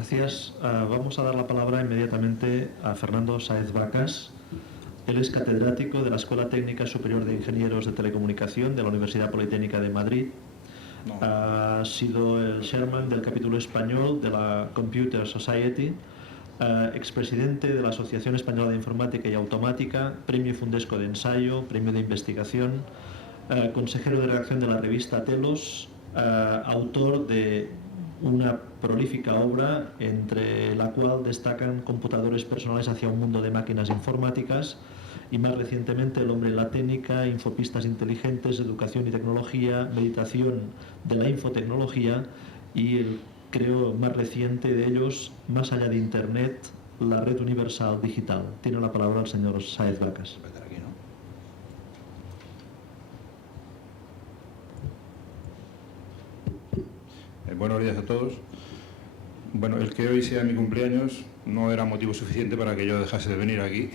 Gracias. Vamos a dar la palabra inmediatamente a Fernando Sáez Vacas. Él es catedrático de la Escuela Técnica Superior de Ingenieros de Telecomunicación de la Universidad Politécnica de Madrid. Ha sido el chairman del capítulo español de la Computer Society, expresidente de la Asociación Española de Informática y Automática, Premio Fundesco de Ensayo, Premio de Investigación, consejero de redacción de la revista Telos, autor de una prolífica obra entre la cual destacan Computadores personales hacia un mundo de máquinas informáticas y más recientemente El hombre en la técnica, Infopistas inteligentes, Educación y tecnología, Meditación de la infotecnología y el, creo, más reciente de ellos, Más allá de Internet, la red universal digital. Tiene la palabra el señor Sáez Vacas. Buenos días a todos. Bueno, el que hoy sea mi cumpleaños no era motivo suficiente para que yo dejase de venir aquí,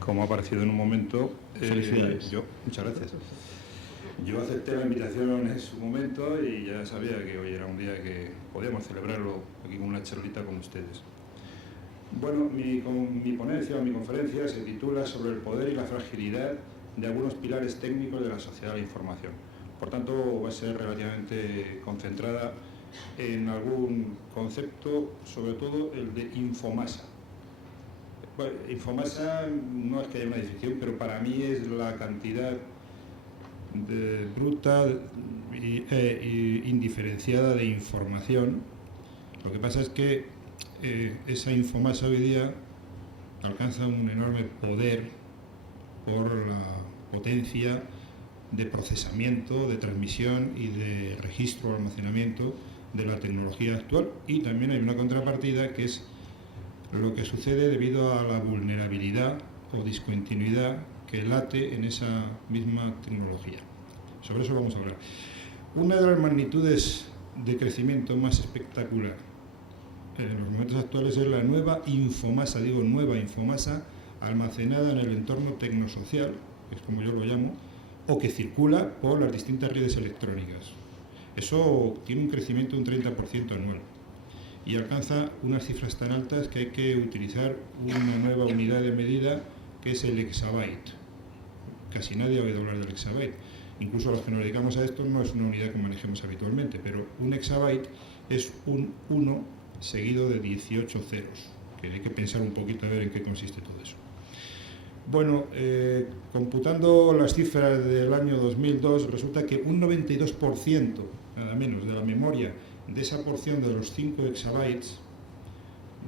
como ha parecido en un momento. Felicidades. Muchas gracias. Yo acepté la invitación en su momento y ya sabía que hoy era un día que podíamos celebrarlo aquí con una charlita con ustedes. Bueno, mi ponencia o mi conferencia se titula sobre el poder y la fragilidad de algunos pilares técnicos de la sociedad de la información. Por tanto, va a ser relativamente concentrada en algún concepto, sobre todo el de infomasa. Bueno, infomasa no es que haya una definición, pero para mí es la cantidad bruta e indiferenciada de información. Lo que pasa es que esa infomasa hoy día alcanza un enorme poder por la potencia de procesamiento, de transmisión y de registro o almacenamiento de la tecnología actual, y también hay una contrapartida que es lo que sucede debido a la vulnerabilidad o discontinuidad que late en esa misma tecnología. Sobre eso vamos a hablar. Una de las magnitudes de crecimiento más espectacular en los momentos actuales es la nueva infomasa, digo nueva infomasa, almacenada en el entorno tecnosocial, que es como yo lo llamo, o que circula por las distintas redes electrónicas. Eso tiene un crecimiento de un 30% anual y alcanza unas cifras tan altas que hay que utilizar una nueva unidad de medida que es el exabyte. Casi nadie ha oído hablar del exabyte. Incluso los que nos dedicamos a esto no es una unidad que manejemos habitualmente, pero un exabyte es un 1 seguido de 18 ceros, que hay que pensar un poquito a ver en qué consiste todo eso. Bueno, computando las cifras del año 2002, resulta que un 92%, nada menos, de la memoria de esa porción de los 5 exabytes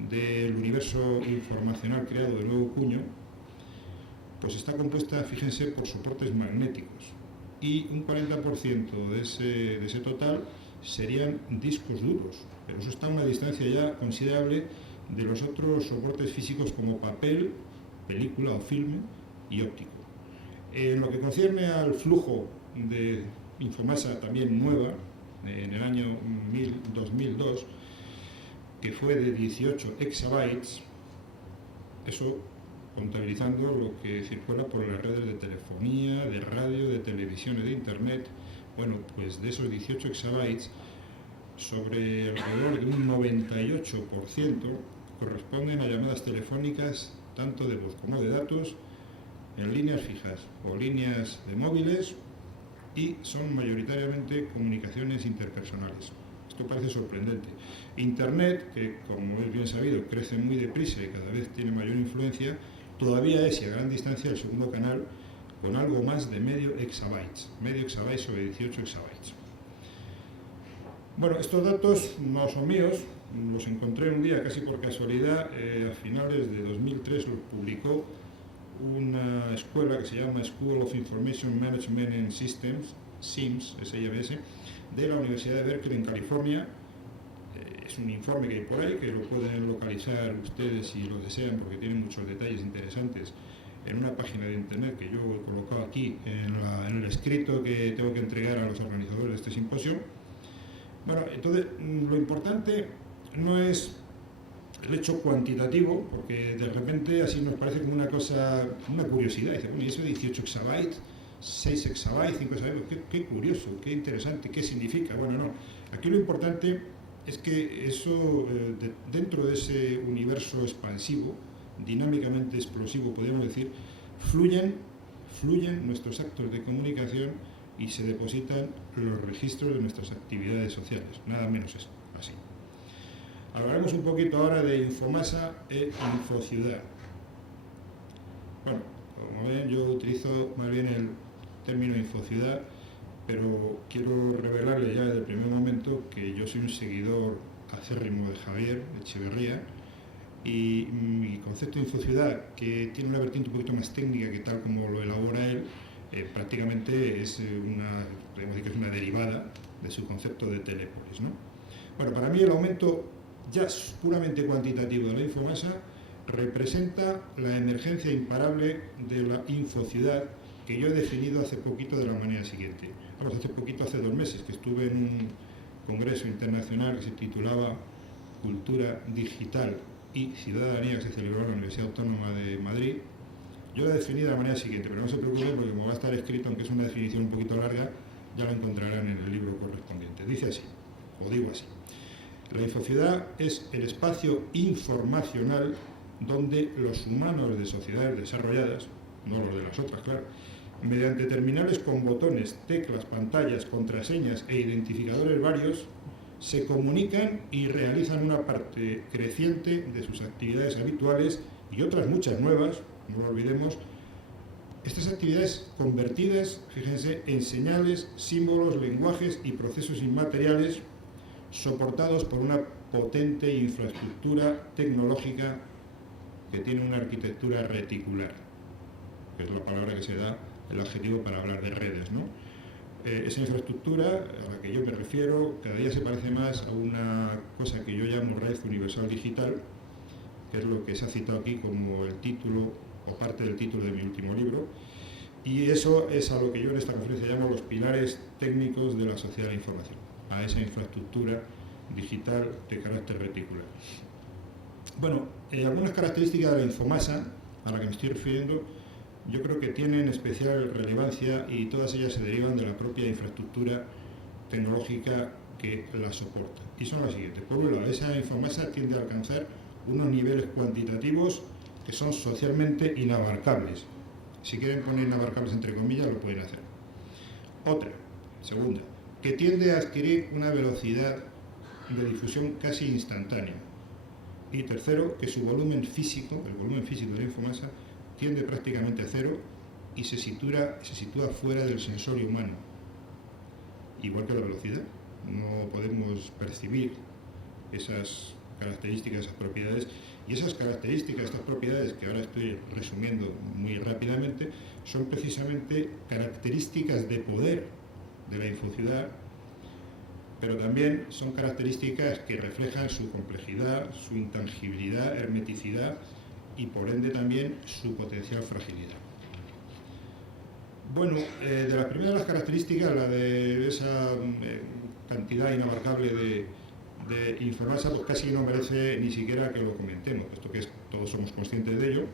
del universo informacional creado de nuevo cuño, pues está compuesta, fíjense, por soportes magnéticos. Y un 40% de ese total serían discos duros, pero eso está a una distancia ya considerable de los otros soportes físicos como papel, película o filme y óptico. En lo que concierne al flujo de infomasa también nueva, en el año 2002, que fue de 18 exabytes, eso contabilizando lo que circula por las redes de telefonía, de radio, de televisión y de internet. Bueno, pues de esos 18 exabytes, sobre alrededor de un 98% corresponden a llamadas telefónicas tanto de voz como de datos, en líneas fijas o líneas de móviles, y son mayoritariamente comunicaciones interpersonales. Esto parece sorprendente. Internet, que como es bien sabido crece muy deprisa y cada vez tiene mayor influencia, todavía es y a gran distancia el segundo canal, con algo más de medio exabyte sobre 18 exabytes. Bueno, estos datos no son míos, los encontré un día casi por casualidad, a finales de 2003 los publicó una escuela que se llama School of Information Management and Systems, SIMS, SIMS, de la Universidad de Berkeley en California. Es un informe que hay por ahí, que lo pueden localizar ustedes si lo desean, porque tiene muchos detalles interesantes en una página de internet que yo he colocado aquí en el escrito que tengo que entregar a los organizadores de este simposio. Bueno, entonces lo importante no es el hecho cuantitativo, porque de repente así nos parece como una cosa, una curiosidad. Dice, bueno, ¿y eso de 18 exabytes, 6 exabytes, 5 exabytes? Qué curioso, qué interesante, ¿qué significa? Bueno, no. Aquí lo importante es que eso, dentro de ese universo expansivo, dinámicamente explosivo, podríamos decir, fluyen nuestros actos de comunicación y se depositan los registros de nuestras actividades sociales, nada menos eso, así. Hablaremos un poquito ahora de Infomasa e Infociudad. Bueno, como ven, yo utilizo más bien el término Infociudad, pero quiero revelarle ya desde el primer momento que yo soy un seguidor acérrimo de Javier Echeverría, y mi concepto de Infociudad, que tiene una vertiente un poquito más técnica que tal como lo elabora él, prácticamente es podemos decir que es una derivada de su concepto de Telépolis, ¿no? Bueno, para mí el aumento ya puramente cuantitativo de la infomasa representa la emergencia imparable de la infociudad, que yo he definido hace poquito de la manera siguiente. Vamos, hace poquito, hace 2 meses, que estuve en un congreso internacional que se titulaba Cultura Digital y Ciudadanía, que se celebró en la Universidad Autónoma de Madrid. Yo la definí de la manera siguiente, pero no se preocupen porque como va a estar escrito, aunque es una definición un poquito larga, ya lo encontrarán en el libro correspondiente. Dice así, o digo así: la infociudad es el espacio informacional donde los humanos de sociedades desarrolladas, no los de las otras, claro, mediante terminales con botones, teclas, pantallas, contraseñas e identificadores varios, se comunican y realizan una parte creciente de sus actividades habituales y otras muchas nuevas, no lo olvidemos. Estas actividades convertidas, fíjense, en señales, símbolos, lenguajes y procesos inmateriales soportados por una potente infraestructura tecnológica que tiene una arquitectura reticular, que es la palabra que se da, el adjetivo para hablar de redes, ¿no? Esa infraestructura a la que yo me refiero cada día se parece más a una cosa que yo llamo red universal digital, que es lo que se ha citado aquí como el título o parte del título de mi último libro, y eso es a lo que yo en esta conferencia llamo los pilares técnicos de la sociedad de la información, a esa infraestructura digital de carácter reticular. Bueno, algunas características de la infomasa a la que me estoy refiriendo yo creo que tienen especial relevancia y todas ellas se derivan de la propia infraestructura tecnológica que la soporta. Y son las siguientes. Por un lado, esa infomasa tiende a alcanzar unos niveles cuantitativos que son socialmente inabarcables. Si quieren poner inabarcables entre comillas, lo pueden hacer. Otra, segunda, que tiende a adquirir una velocidad de difusión casi instantánea. Y tercero, que su volumen físico, el volumen físico de la infomasa, tiende prácticamente a cero y se sitúa fuera del sensorio humano. Igual que la velocidad, no podemos percibir esas características, esas propiedades, y esas características, estas propiedades que ahora estoy resumiendo muy rápidamente, son precisamente características de poder de la infociudad, pero también son características que reflejan su complejidad, su intangibilidad, hermeticidad y por ende también su potencial fragilidad. Bueno, de las primeras las características, la de esa cantidad inabarcable de infomasa, pues casi no merece ni siquiera que lo comentemos, puesto que todos somos conscientes de ello.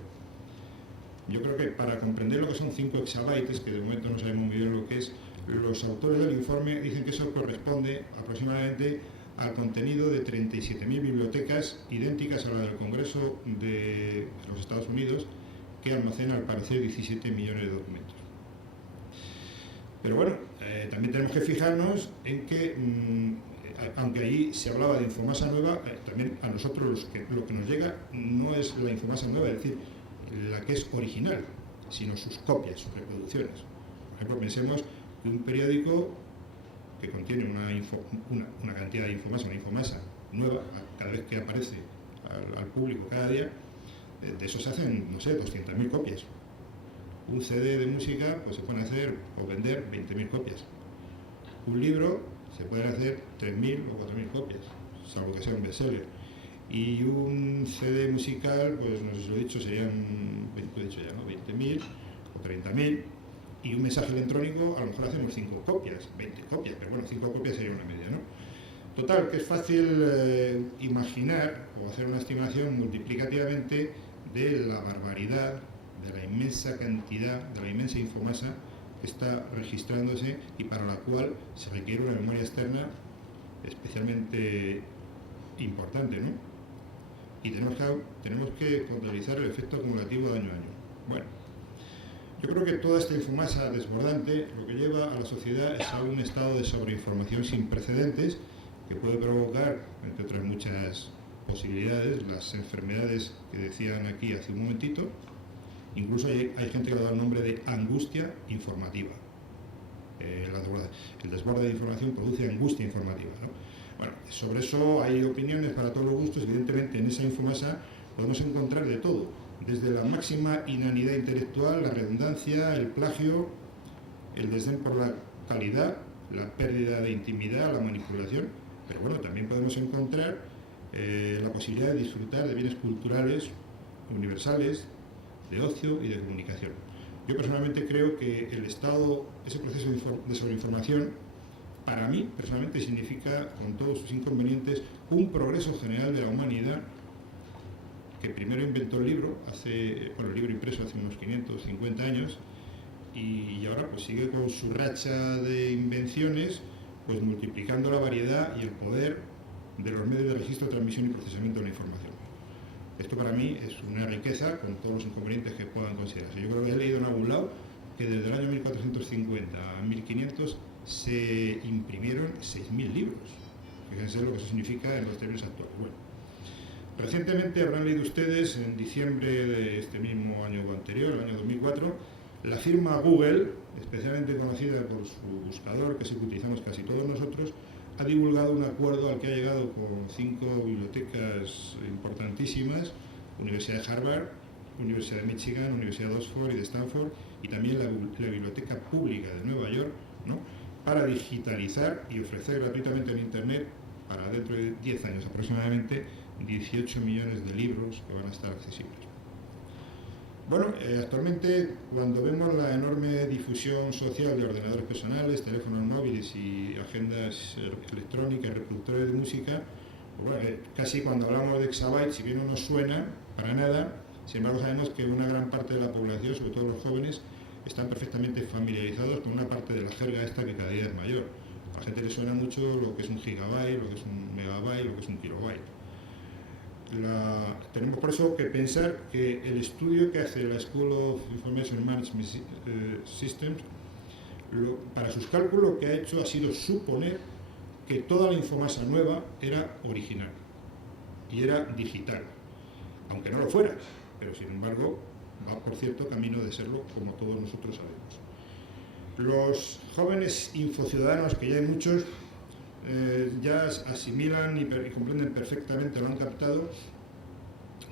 Yo creo que para comprender lo que son 5 exabytes, que de momento no sabemos muy bien lo que es, los autores del informe dicen que eso corresponde aproximadamente al contenido de 37.000 bibliotecas idénticas a la del Congreso de los Estados Unidos, que almacena al parecer 17 millones de documentos. Pero bueno, también tenemos que fijarnos en que, aunque ahí se hablaba de infomasa nueva, también a nosotros lo que nos llega no es la infomasa nueva, es decir, la que es original, sino sus copias, sus reproducciones. Por ejemplo, pensemos que un periódico que contiene una cantidad de infomasa, una infomasa nueva, cada vez que aparece al público cada día, de eso se hacen, no sé, 200.000 copias. Un CD de música, pues se pueden hacer o vender 20.000 copias. Un libro se pueden hacer 3.000 o 4.000 copias, salvo que sea un bestseller. Y un CD musical, pues no sé si lo he dicho, serían, lo he dicho ya, ¿no? 20.000 o 30.000. Y un mensaje electrónico, a lo mejor hacemos 5 copias, 20 copias, pero bueno, 5 copias sería una media, ¿no? Total, que es fácil imaginar o hacer una estimación multiplicativamente de la barbaridad, de la inmensa cantidad, de la inmensa infomasa que está registrándose y para la cual se requiere una memoria externa especialmente importante, ¿no? Y tenemos que contabilizar el efecto acumulativo de año a año. Bueno, yo creo que toda esta infomasa desbordante lo que lleva a la sociedad es a un estado de sobreinformación sin precedentes que puede provocar, entre otras muchas posibilidades, las enfermedades que decían aquí hace un momentito. Incluso hay gente que le da el nombre de angustia informativa. El desborde de información produce angustia informativa, ¿no? Bueno, sobre eso hay opiniones para todos los gustos. Evidentemente, en esa infomasa podemos encontrar de todo, desde la máxima inanidad intelectual, la redundancia, el plagio, el desdén por la calidad, la pérdida de intimidad, la manipulación. Pero bueno, también podemos encontrar la posibilidad de disfrutar de bienes culturales universales, de ocio y de comunicación. Yo personalmente creo que el estado, ese proceso de sobreinformación, para mí personalmente significa, con todos sus inconvenientes, un progreso general de la humanidad que primero inventó el libro, el libro impreso hace unos 550 años, y ahora pues sigue con su racha de invenciones, pues multiplicando la variedad y el poder de los medios de registro, transmisión y procesamiento de la información. Esto para mí es una riqueza con todos los inconvenientes que puedan considerarse. Yo creo que he leído en algún lado que desde el año 1450 a 1500 se imprimieron 6.000 libros. Fíjense lo que eso significa en los términos actuales. Bueno, recientemente habrán leído ustedes, en diciembre de este mismo año anterior, el año 2004, la firma Google, especialmente conocida por su buscador, que es el que utilizamos casi todos nosotros, ha divulgado un acuerdo al que ha llegado con 5 bibliotecas importantísimas, Universidad de Harvard, Universidad de Michigan, Universidad de Oxford y de Stanford, y también la Biblioteca Pública de Nueva York, ¿no?, para digitalizar y ofrecer gratuitamente en Internet, para dentro de 10 años aproximadamente, 18 millones de libros que van a estar accesibles. Bueno, actualmente, cuando vemos la enorme difusión social de ordenadores personales, teléfonos móviles y agendas electrónicas, reproductores de música, pues bueno, casi cuando hablamos de exabytes, si bien no nos suena para nada, sin embargo sabemos que una gran parte de la población, sobre todo los jóvenes, están perfectamente familiarizados con una parte de la jerga esta que cada día es mayor. A la gente le suena mucho lo que es un gigabyte, lo que es un megabyte, lo que es un kilobyte. Tenemos por eso que pensar que el estudio que hace la School of Information Management Systems, para sus cálculos lo que ha hecho ha sido suponer que toda la infomasa nueva era original y era digital, aunque no lo fuera, pero sin embargo va por cierto camino de serlo, como todos nosotros sabemos. Los jóvenes infociudadanos, que ya hay muchos, ya asimilan y comprenden perfectamente, lo han captado,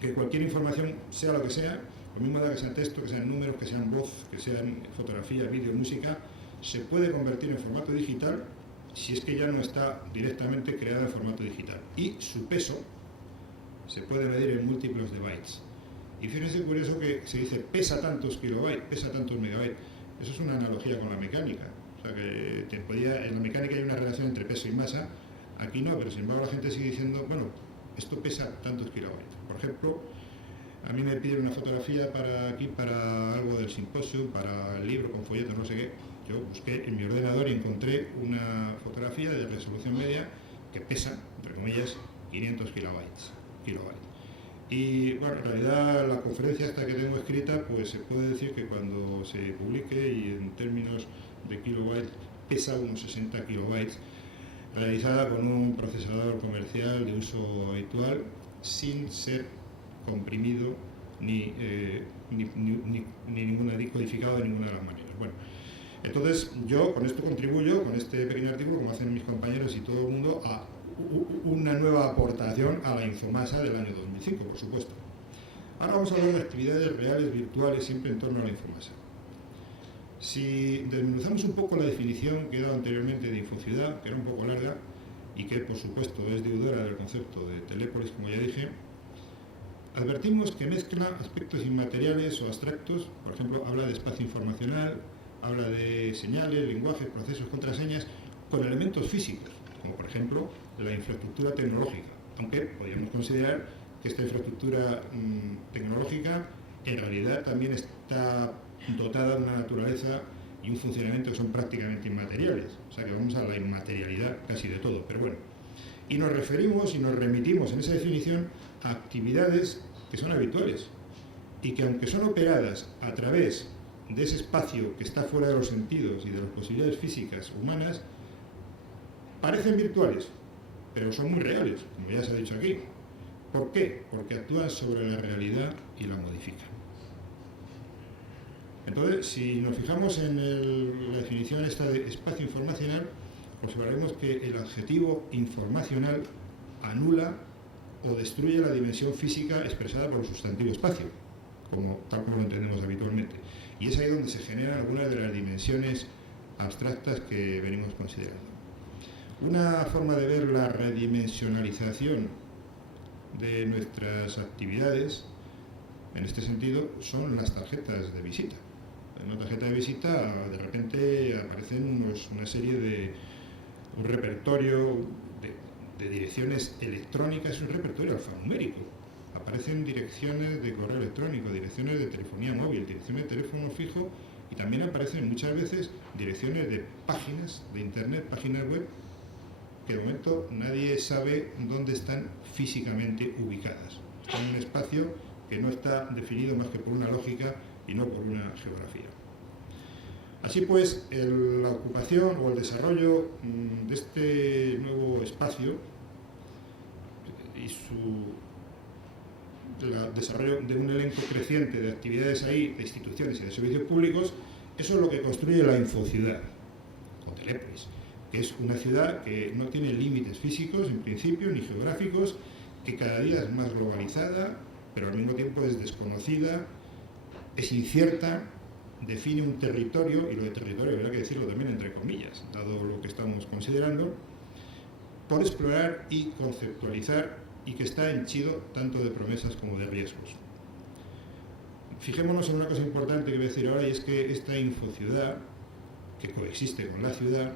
que cualquier información, sea lo que sea, lo mismo da que sean texto, que sean números, que sean voz, que sean fotografía, vídeo, música, se puede convertir en formato digital si es que ya no está directamente creada en formato digital. Y su peso se puede medir en múltiplos de bytes. Y fíjense por eso que se dice pesa tantos kilobytes, pesa tantos megabytes. Eso es una analogía con la mecánica. O sea que en la mecánica hay una relación entre peso y masa, aquí no, pero sin embargo la gente sigue diciendo, bueno, esto pesa tantos kilobytes. Por ejemplo, a mí me piden una fotografía para algo del simposio, para el libro con folletos, no sé qué. Yo busqué en mi ordenador y encontré una fotografía de resolución media que pesa, entre comillas, 500 kilobytes. Y bueno, en realidad la conferencia esta que tengo escrita, pues se puede decir que cuando se publique y en términos de kilobytes pesa unos 60 kilobytes, realizada con un procesador comercial de uso habitual, sin ser comprimido ni codificado de ninguna de las maneras. Bueno, entonces yo con esto contribuyo, con este pequeño artículo, como hacen mis compañeros y todo el mundo, a una nueva aportación a la infomasa del año 2005, por supuesto. Ahora vamos a hablar de actividades reales, virtuales, siempre en torno a la infomasa. Si desmenuzamos un poco la definición que he dado anteriormente de infociudad, que era un poco larga y que por supuesto es deudora del concepto de telépolis, como ya dije, advertimos que mezcla aspectos inmateriales o abstractos, por ejemplo, habla de espacio informacional, habla de señales, lenguajes, procesos, contraseñas, con elementos físicos, como por ejemplo la infraestructura tecnológica, aunque podríamos considerar que esta infraestructura tecnológica en realidad también está dotada de una naturaleza y un funcionamiento que son prácticamente inmateriales, o sea que vamos a la inmaterialidad casi de todo, pero bueno. Y nos referimos y nos remitimos en esa definición a actividades que son habituales y que, aunque son operadas a través de ese espacio que está fuera de los sentidos y de las posibilidades físicas humanas, parecen virtuales, pero son muy reales, como ya se ha dicho aquí. ¿Por qué? Porque actúan sobre la realidad y la modifican. Entonces, si nos fijamos en la definición esta de espacio informacional, observaremos que el adjetivo informacional anula o destruye la dimensión física expresada por el sustantivo espacio, tal como lo entendemos habitualmente. Y es ahí donde se generan algunas de las dimensiones abstractas que venimos considerando. Una forma de ver la redimensionalización de nuestras actividades, en este sentido, son las tarjetas de visita. En una tarjeta de visita, de repente aparecen una serie de un repertorio de direcciones electrónicas, un repertorio alfanumérico. Aparecen direcciones de correo electrónico, direcciones de telefonía móvil, direcciones de teléfono fijo, y también aparecen muchas veces direcciones de páginas de internet, páginas web, que de momento nadie sabe dónde están físicamente ubicadas. Están en un espacio que no está definido más que por una lógica y no por una geografía. Así pues, la ocupación o el desarrollo de este nuevo espacio y el desarrollo de un elenco creciente de actividades ahí, de instituciones y de servicios públicos, eso es lo que construye la infociudad, o Telépolis, que es una ciudad que no tiene límites físicos, en principio, ni geográficos, que cada día es más globalizada, pero al mismo tiempo es desconocida, es incierta, define un territorio, y lo de territorio habrá que decirlo también entre comillas, dado lo que estamos considerando, por explorar y conceptualizar, y que está henchido tanto de promesas como de riesgos. Fijémonos en una cosa importante que voy a decir ahora, y es que esta infociudad, que coexiste con la ciudad,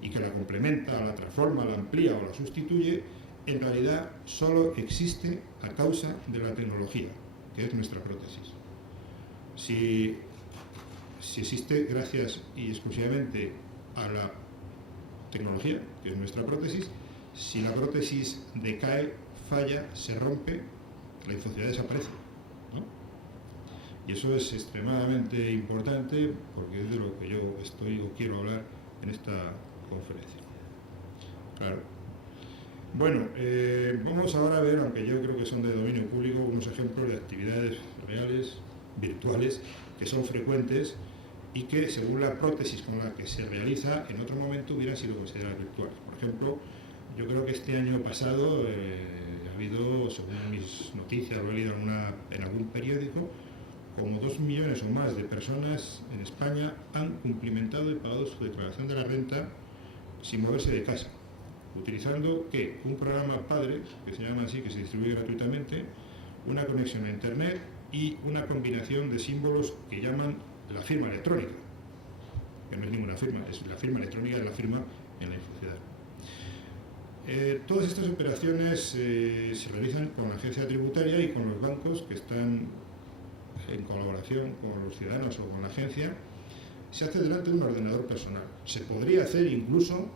y que la complementa, la transforma, la amplía o la sustituye, en realidad solo existe a causa de la tecnología, que es nuestra prótesis. Si existe gracias y exclusivamente a la tecnología, que es nuestra prótesis, si la prótesis decae, falla, se rompe, la infociudad desaparece, ¿no? Y eso es extremadamente importante porque es de lo que yo estoy o quiero hablar en esta conferencia. Claro. Bueno, vamos ahora a ver, aunque yo creo que son de dominio público, unos ejemplos de actividades reales, virtuales, que son frecuentes y que, según la prótesis con la que se realiza, en otro momento hubieran sido consideradas virtuales. Por ejemplo, yo creo que este año pasado ha habido, según mis noticias, lo he leído en algún periódico, como 2 millones o más de personas en España han cumplimentado y pagado su declaración de la renta sin moverse de casa, utilizando ¿qué? Un programa padre, que se llama así, que se distribuye gratuitamente, una conexión a internet y una combinación de símbolos que llaman la firma electrónica, que no es ninguna firma, es la firma electrónica de la firma en la infociudad. Todas estas operaciones se realizan con la agencia tributaria y con los bancos que están en colaboración con los ciudadanos o con la agencia. Se hace delante de un ordenador personal. Se podría hacer incluso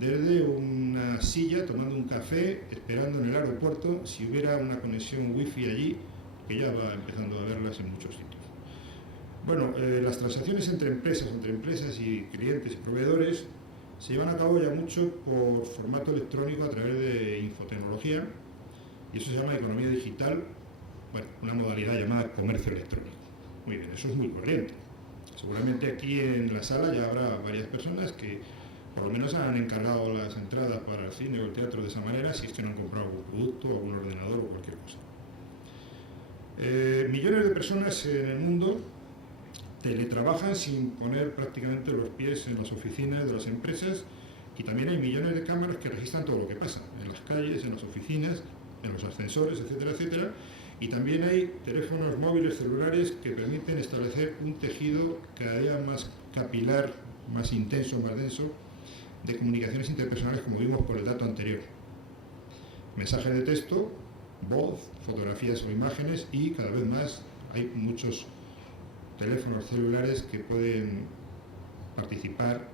desde una silla, tomando un café, esperando en el aeropuerto, si hubiera una conexión wifi allí, que ya va empezando a verlas en muchos sitios. Bueno, las transacciones entre empresas y clientes y proveedores se llevan a cabo ya mucho por formato electrónico a través de infotecnología, y eso se llama economía digital, bueno, una modalidad llamada comercio electrónico. Muy bien, eso es muy corriente. Seguramente aquí en la sala ya habrá varias personas que por lo menos han encargado las entradas para el cine o el teatro de esa manera, si es que no han comprado algún producto, algún ordenador o cualquier cosa. Millones de personas en el mundo teletrabajan sin poner prácticamente los pies en las oficinas de las empresas, y también hay millones de cámaras que registran todo lo que pasa en las calles, en las oficinas, en los ascensores, etcétera, etcétera. Y también hay teléfonos móviles celulares que permiten establecer un tejido cada día más capilar, más intenso, más denso, de comunicaciones interpersonales, como vimos por el dato anterior. Mensajes de texto, voz, fotografías o imágenes, y cada vez más hay muchos teléfonos celulares que pueden participar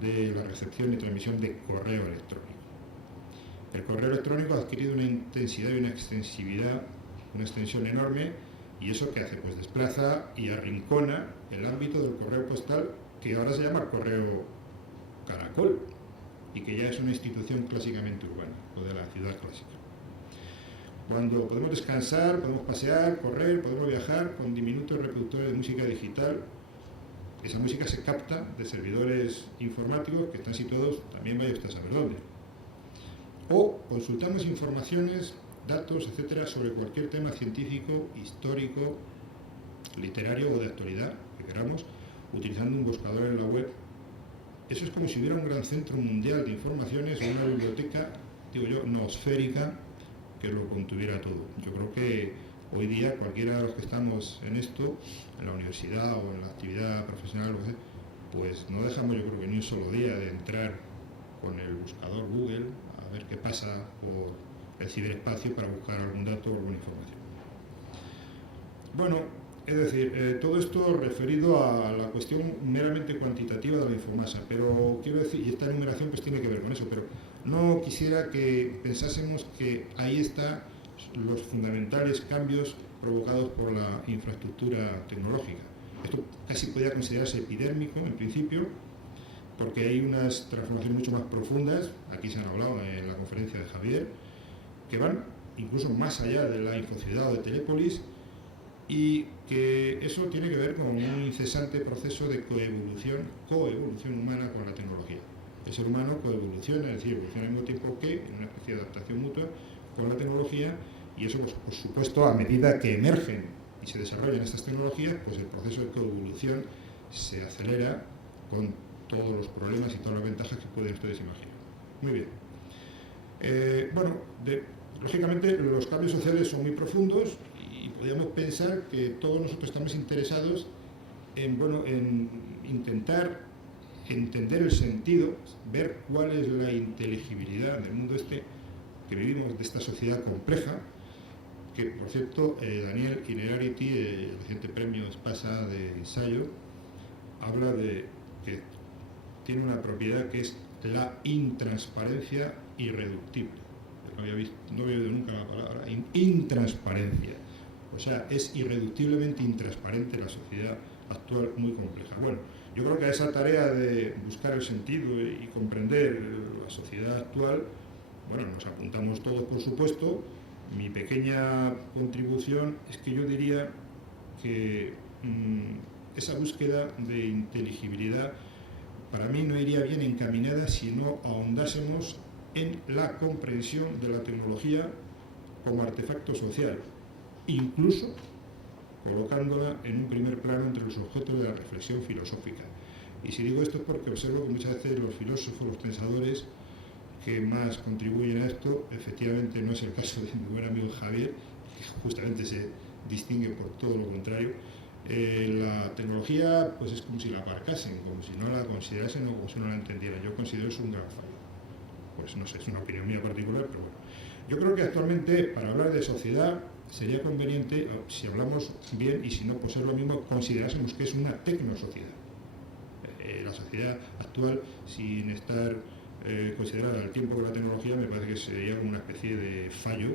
de la recepción y transmisión de correo electrónico. El correo electrónico ha adquirido una intensidad y una extensividad, una extensión enorme, y eso que hace, pues desplaza y arrincona el ámbito del correo postal, que ahora se llama correo caracol, y que ya es una institución clásicamente urbana, o de la ciudad clásica. Cuando podemos descansar, podemos pasear, correr, podemos viajar con diminutos reproductores de música digital, esa música se capta de servidores informáticos que están situados también vaya usted a saber dónde. O consultamos informaciones, datos, etcétera, sobre cualquier tema científico, histórico, literario o de actualidad que queramos, utilizando un buscador en la web. Eso es como si hubiera un gran centro mundial de informaciones o una biblioteca, digo yo, noosférica, que lo contuviera todo. Yo creo que hoy día cualquiera de los que estamos en esto, en la universidad o en la actividad profesional, pues no dejamos, yo creo que ni un solo día de entrar con el buscador Google a ver qué pasa por el ciberespacio para buscar algún dato o alguna información. Bueno, es decir, todo esto referido a la cuestión meramente cuantitativa de la infomasa, pero quiero decir, y esta enumeración pues tiene que ver con eso, pero no quisiera que pensásemos que ahí están los fundamentales cambios provocados por la infraestructura tecnológica. Esto casi podría considerarse epidérmico en principio, porque hay unas transformaciones mucho más profundas, aquí se han hablado en la conferencia de Javier, que van incluso más allá de la infociudad o de Telépolis, y que eso tiene que ver con un incesante proceso de coevolución humana con la tecnología. El ser humano coevoluciona, es decir, evoluciona al mismo tiempo que, en una especie de adaptación mutua con la tecnología, y eso, pues, por supuesto, a medida que emergen y se desarrollan estas tecnologías, pues el proceso de coevolución se acelera con todos los problemas y todas las ventajas que pueden ustedes imaginar. Muy bien. Lógicamente los cambios sociales son muy profundos y podríamos pensar que todos nosotros estamos interesados en intentar entender el sentido, ver cuál es la inteligibilidad del mundo que vivimos, de esta sociedad compleja, que por cierto Daniel Innerarity, el reciente premio Espasa de ensayo, habla de que tiene una propiedad que es la intransparencia irreductible. No había oído nunca la palabra intransparencia. O sea, es irreductiblemente intransparente la sociedad actual, muy compleja. Bueno, yo creo que a esa tarea de buscar el sentido y comprender la sociedad actual, bueno, nos apuntamos todos, por supuesto. Mi pequeña contribución es que yo diría que esa búsqueda de inteligibilidad para mí no iría bien encaminada si no ahondásemos en la comprensión de la tecnología como artefacto social, incluso colocándola en un primer plano entre los objetos de la reflexión filosófica. Y si digo esto es porque observo que muchas veces los filósofos, los pensadores que más contribuyen a esto, efectivamente no es el caso de mi buen amigo Javier, que justamente se distingue por todo lo contrario. La tecnología pues es como si la aparcasen, como si no la considerasen o como si no la entendieran. Yo considero eso un gran fallo. Pues no sé, es una opinión mía particular, pero bueno. Yo creo que actualmente, para hablar de sociedad, sería conveniente, si hablamos bien y si no, pues es lo mismo, considerásemos que es una tecnosociedad. La sociedad actual, sin estar considerada al tiempo con la tecnología, me parece que sería como una especie de fallo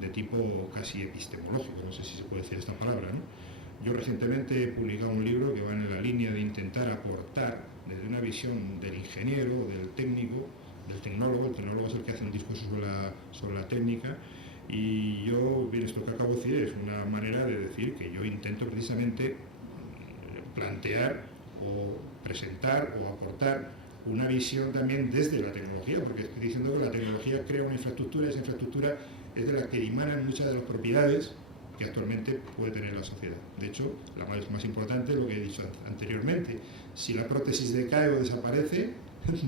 de tipo casi epistemológico, no sé si se puede decir esta palabra, ¿no? Yo recientemente he publicado un libro que va en la línea de intentar aportar desde una visión del ingeniero, del técnico, del tecnólogo. El tecnólogo es el que hace un discurso sobre la técnica, y yo, bien, esto que acabo de decir es una manera de decir que yo intento precisamente plantear o presentar o aportar una visión también desde la tecnología, porque estoy diciendo que la tecnología crea una infraestructura, y esa infraestructura es de la que emanan muchas de las propiedades que actualmente puede tener la sociedad. De hecho, la más importante es lo que he dicho anteriormente. Si la prótesis decae o desaparece,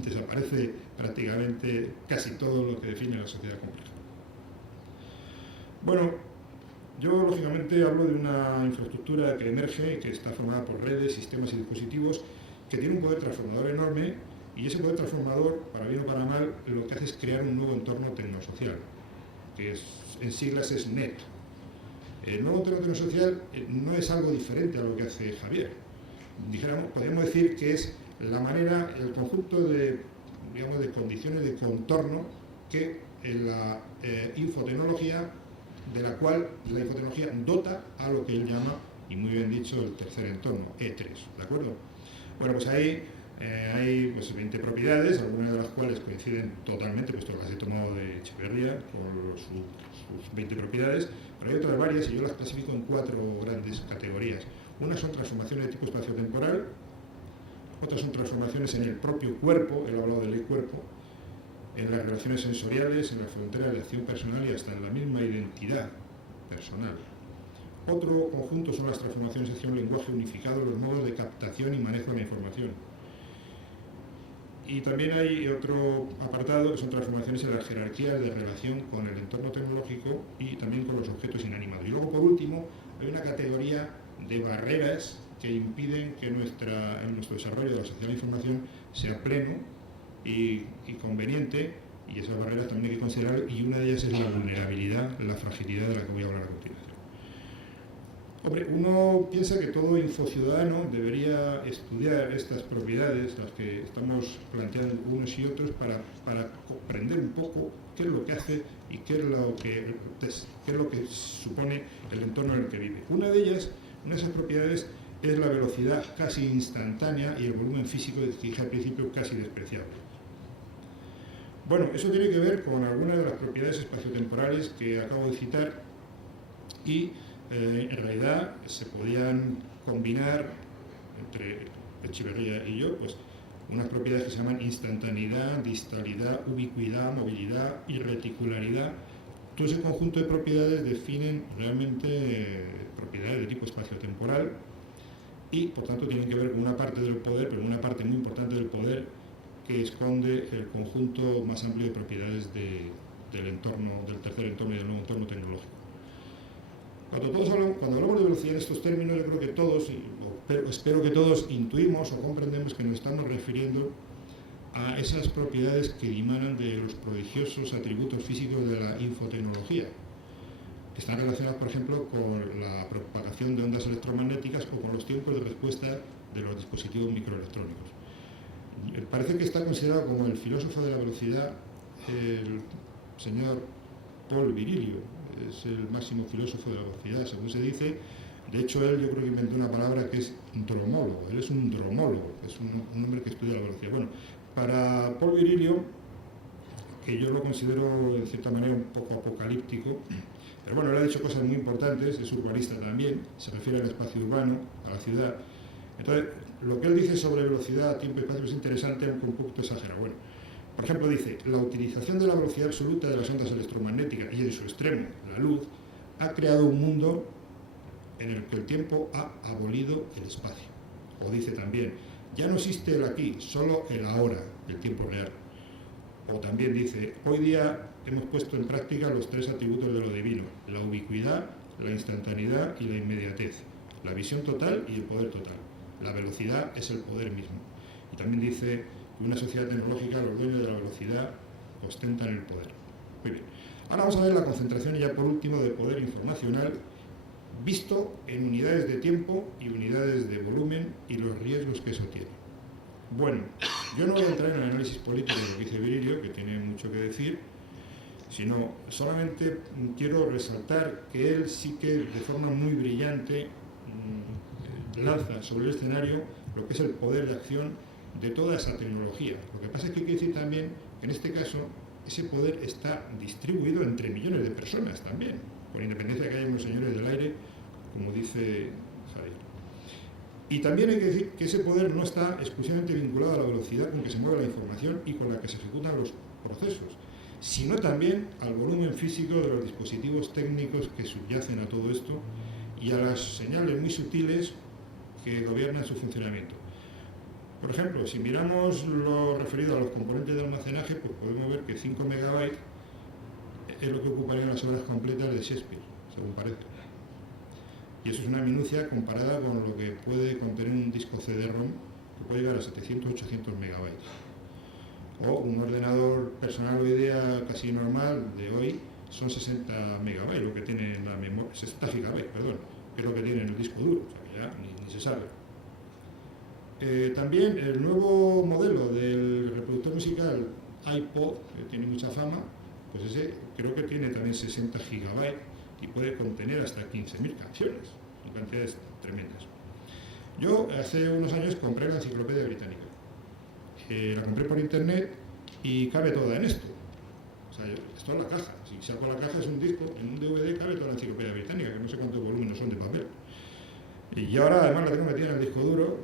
desaparece prácticamente casi todo lo que define la sociedad compleja. Bueno, yo lógicamente hablo de una infraestructura que emerge, que está formada por redes, sistemas y dispositivos, que tiene un poder transformador enorme, y ese poder transformador, para bien o para mal, lo que hace es crear un nuevo entorno tecnosocial, que en siglas es NET. El nuevo entorno tecnosocial no es algo diferente a lo que hace Javier. Podríamos decir que es la manera, el conjunto de condiciones de contorno que la infotecnología, de la cual la infotecnología dota a lo que él llama, y muy bien dicho, el tercer entorno, E3, ¿de acuerdo? Bueno, pues ahí hay pues, 20 propiedades, algunas de las cuales coinciden totalmente, puesto que las he tomado de Echeverría, con sus 20 propiedades, pero hay otras varias y yo las clasifico en 4 grandes categorías. Unas son transformaciones de tipo espaciotemporal, otras son transformaciones en el propio cuerpo, él ha hablado del cuerpo, en las relaciones sensoriales, en la frontera de la acción personal y hasta en la misma identidad personal. Otro conjunto son las transformaciones hacia un lenguaje unificado, los modos de captación y manejo de la información. Y también hay otro apartado que son transformaciones en las jerarquías de relación con el entorno tecnológico y también con los objetos inanimados. Y luego, por último, hay una categoría de barreras que impiden que nuestro desarrollo de la sociedad de la información sea pleno y conveniente, y esas barreras también hay que considerar, y una de ellas es la vulnerabilidad, la fragilidad de la que voy a hablar a continuación. Hombre, uno piensa que todo infociudadano debería estudiar estas propiedades, las que estamos planteando unos y otros, para comprender un poco qué es lo que hace y qué es lo que supone el entorno en el que vive. Una de ellas, una de esas propiedades, es la velocidad casi instantánea y el volumen físico, que dije al principio, casi despreciable. Bueno, eso tiene que ver con algunas de las propiedades espaciotemporales que acabo de citar y en realidad se podían combinar entre Echeverría y yo, pues unas propiedades que se llaman instantaneidad, distalidad, ubicuidad, movilidad y reticularidad. Todo ese conjunto de propiedades definen realmente propiedades de tipo espaciotemporal y por tanto tienen que ver con una parte del poder, pero una parte muy importante del poder que esconde el conjunto más amplio de propiedades del entorno, del tercer entorno y del nuevo entorno tecnológico. Cuando hablamos de velocidad en estos términos, yo creo que todos, espero que todos intuimos o comprendemos que nos estamos refiriendo a esas propiedades que dimanan de los prodigiosos atributos físicos de la infotecnología. Están relacionadas, por ejemplo, con la propagación de ondas electromagnéticas o con los tiempos de respuesta de los dispositivos microelectrónicos. Parece que está considerado como el filósofo de la velocidad el señor Paul Virilio. Es el máximo filósofo de la velocidad, según se dice. De hecho, él yo creo que inventó una palabra que es dromólogo. Él es un dromólogo, es un hombre que estudia la velocidad. Bueno, para Paul Virilio, que yo lo considero de cierta manera un poco apocalíptico, pero bueno, él ha dicho cosas muy importantes, es urbanista también, se refiere al espacio urbano, a la ciudad. Entonces, lo que él dice sobre velocidad, tiempo y espacio es interesante, aunque un poquito exagerado. Bueno, por ejemplo, dice, la utilización de la velocidad absoluta de las ondas electromagnéticas y en su extremo, la luz, ha creado un mundo en el que el tiempo ha abolido el espacio. O dice también, ya no existe el aquí, solo el ahora, el tiempo real. O también dice, hoy día hemos puesto en práctica los 3 atributos de lo divino, la ubicuidad, la instantaneidad y la inmediatez, la visión total y el poder total. La velocidad es el poder mismo. Y también dice que una sociedad tecnológica, los dueños de la velocidad, ostentan el poder. Muy bien. Ahora vamos a ver la concentración, ya por último, de poder informacional, visto en unidades de tiempo y unidades de volumen y los riesgos que eso tiene. Bueno, yo no voy a entrar en el análisis político de lo que dice Virilio, que tiene mucho que decir, sino solamente quiero resaltar que él sí que de forma muy brillante lanza sobre el escenario lo que es el poder de acción de toda esa tecnología. Lo que pasa es que hay que decir también que en este caso ese poder está distribuido entre millones de personas también, con independencia de que haya unos señores del aire, como dice Javier. Y también hay que decir que ese poder no está exclusivamente vinculado a la velocidad con que se mueve la información y con la que se ejecutan los procesos, sino también al volumen físico de los dispositivos técnicos que subyacen a todo esto y a las señales muy sutiles que gobiernan su funcionamiento. Por ejemplo, si miramos lo referido a los componentes de almacenaje, pues podemos ver que 5 megabytes es lo que ocuparían las obras completas de Shakespeare, según parece. Y eso es una minucia comparada con lo que puede contener un disco CD-ROM, que puede llegar a 700-800 megabytes. O un ordenador personal hoy día casi normal de hoy son 60 megabytes, lo que tiene en la memoria, 60 gigabytes, perdón, que es lo que tiene en el disco duro, o sea que ya ni se sabe. También el nuevo modelo del reproductor musical iPod, que tiene mucha fama, pues ese creo que tiene también 60 gigabytes y puede contener hasta 15.000 canciones, son cantidades tremendas. Yo hace unos años compré la Enciclopedia Británica. La compré por internet y cabe toda en esto. O sea, esto es la caja. Si saco la caja es un disco, en un DVD cabe toda la Enciclopedia Británica, que no sé cuántos volúmenes son de papel. Y ahora además la tengo metida en el disco duro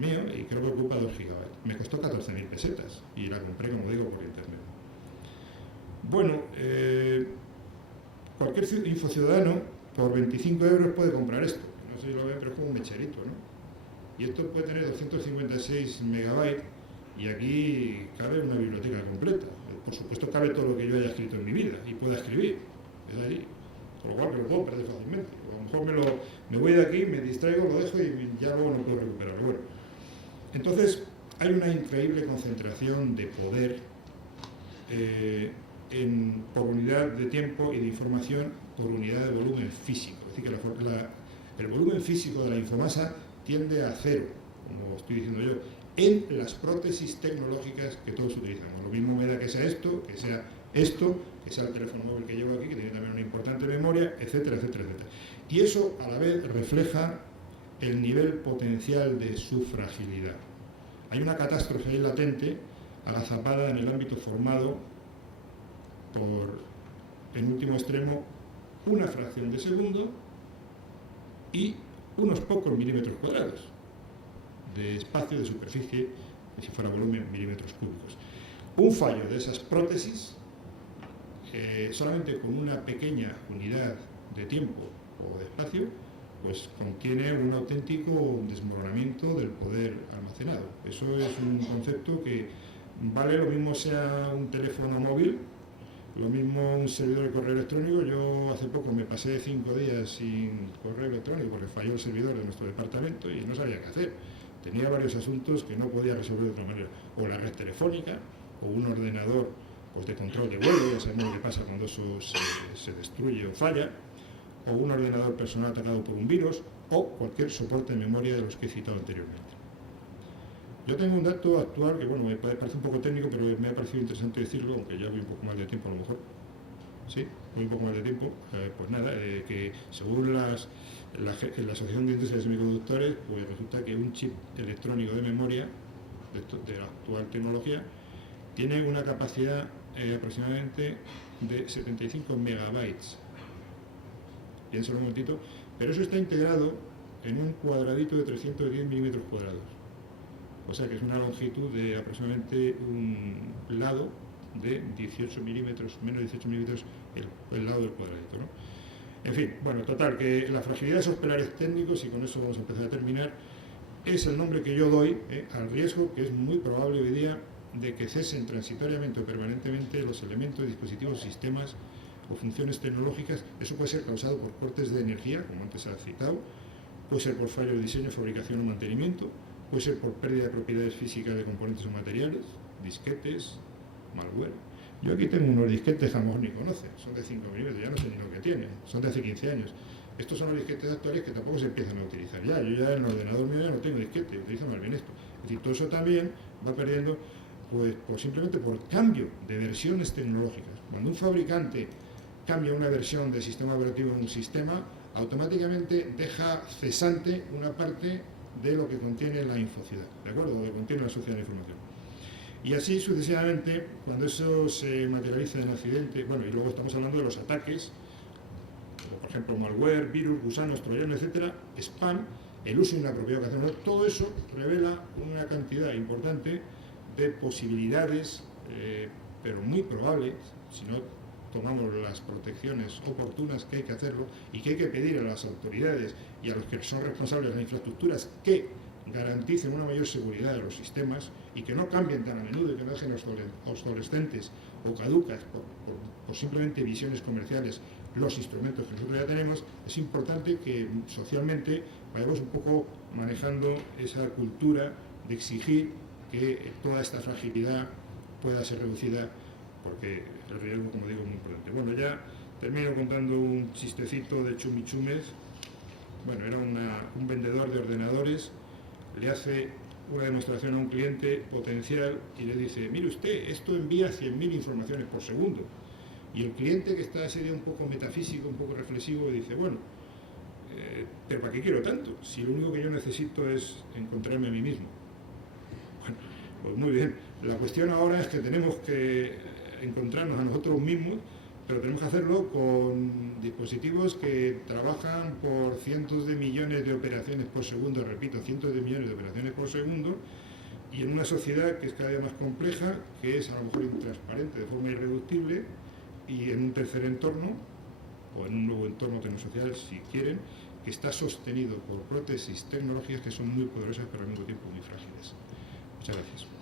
mío y creo que ocupa 2 gigabytes. Me costó 14.000 pesetas y la compré, como digo, por internet. Bueno, cualquier infociudadano por 25 euros puede comprar esto. No sé si lo ven, pero es como un mecherito, ¿no? Y esto puede tener 256 megabytes y aquí cabe una biblioteca completa. Por supuesto cabe todo lo que yo haya escrito en mi vida y pueda escribir. Es ahí. Con lo cual que lo puedo perder fácilmente. A lo mejor me voy de aquí, me distraigo, lo dejo y ya luego no puedo recuperarlo. Bueno, entonces hay una increíble concentración de poder por unidad de tiempo y de información por unidad de volumen físico. Es decir, que el volumen físico de la infomasa tiende a cero, como estoy diciendo yo, en las prótesis tecnológicas que todos utilizamos. Lo mismo me da que sea esto, que sea el teléfono móvil que llevo aquí, que tiene también una importante memoria, etcétera, etcétera, etcétera. Y eso a la vez refleja el nivel potencial de su fragilidad. Hay una catástrofe ahí latente, agazapada en el ámbito formado por, en último extremo, una fracción de segundo y unos pocos milímetros cuadrados de espacio, de superficie, si fuera volumen, milímetros cúbicos. Un fallo de esas prótesis, solamente con una pequeña unidad de tiempo o de espacio, pues contiene un auténtico desmoronamiento del poder almacenado. Eso es un concepto que vale lo mismo sea un teléfono móvil, lo mismo un servidor de correo electrónico. Yo hace poco me pasé 5 días sin correo electrónico porque falló el servidor de nuestro departamento y no sabía qué hacer. Tenía varios asuntos que no podía resolver de otra manera. O la red telefónica, o un ordenador pues, de control de vuelo, ya sabemos lo que pasa cuando eso se destruye o falla, o un ordenador personal atacado por un virus, o cualquier soporte de memoria de los que he citado anteriormente. Yo tengo un dato actual que, bueno, me parece un poco técnico, pero me ha parecido interesante decirlo, aunque ya voy un poco más de tiempo a lo mejor. Sí, voy un poco más de tiempo. Pues nada, que según la Asociación de Industrias de Semiconductores, pues resulta que un chip electrónico de memoria, de la actual tecnología, tiene una capacidad aproximadamente de 75 megabytes. Piénsalo un momentito, pero eso está integrado en un cuadradito de 310 milímetros cuadrados. O sea que es una longitud de aproximadamente un lado de 18 milímetros, menos de 18 milímetros el lado del cuadradito, ¿no? En fin, bueno, total, que la fragilidad de esos pilares técnicos, y con eso vamos a empezar a terminar, es el nombre que yo doy al riesgo que es muy probable hoy día de que cesen transitoriamente o permanentemente los elementos, dispositivos, sistemas o funciones tecnológicas. Eso puede ser causado por cortes de energía, como antes ha citado, puede ser por fallo de diseño, fabricación o mantenimiento, puede ser por pérdida de propiedades físicas de componentes o materiales, disquetes, malware. Yo aquí tengo unos disquetes que a lo mejor ni conocen, son de 5 milímetros, ya no sé ni lo que tienen, son de hace 15 años. Estos son los disquetes actuales que tampoco se empiezan a utilizar ya. Yo ya en el ordenador mío ya no tengo disquete, utilizo más bien esto. Es decir, todo eso también va perdiendo, pues simplemente por cambio de versiones tecnológicas. Cuando un fabricante cambia una versión del sistema operativo en un sistema, automáticamente deja cesante una parte de lo que contiene la infociudad, ¿de acuerdo? Lo que contiene la sociedad de información. Y así sucesivamente, cuando eso se materializa en accidente, bueno, y luego estamos hablando de los ataques, como por ejemplo malware, virus, gusanos, troyanos, etcétera, spam, el uso inapropiado que hacemos, todo eso revela una cantidad importante de posibilidades, pero muy probables, si no tomamos las protecciones oportunas que hay que hacerlo y que hay que pedir a las autoridades y a los que son responsables de las infraestructuras que garanticen una mayor seguridad de los sistemas y que no cambien tan a menudo y que no dejen obsolescentes o caducas por simplemente visiones comerciales los instrumentos que nosotros ya tenemos. Es importante que socialmente vayamos un poco manejando esa cultura de exigir que toda esta fragilidad pueda ser reducida, porque el riesgo, como digo, es muy importante. Bueno, ya termino contando un chistecito de Chumichúmez. Bueno, era un vendedor de ordenadores, le hace una demostración a un cliente potencial y le dice, mire usted, esto envía 100.000 informaciones por segundo. Y el cliente, que está sería un poco metafísico, un poco reflexivo, dice, bueno, pero ¿para qué quiero tanto? Si lo único que yo necesito es encontrarme a mí mismo. Bueno, pues muy bien. La cuestión ahora es que tenemos que encontrarnos a nosotros mismos, pero tenemos que hacerlo con dispositivos que trabajan por cientos de millones de operaciones por segundo, repito, cientos de millones de operaciones por segundo, y en una sociedad que es cada día más compleja, que es a lo mejor intransparente de forma irreductible, y en un tercer entorno, o en un nuevo entorno tecnosocial, si quieren, que está sostenido por prótesis tecnológicas que son muy poderosas pero al mismo tiempo muy frágiles. Muchas gracias.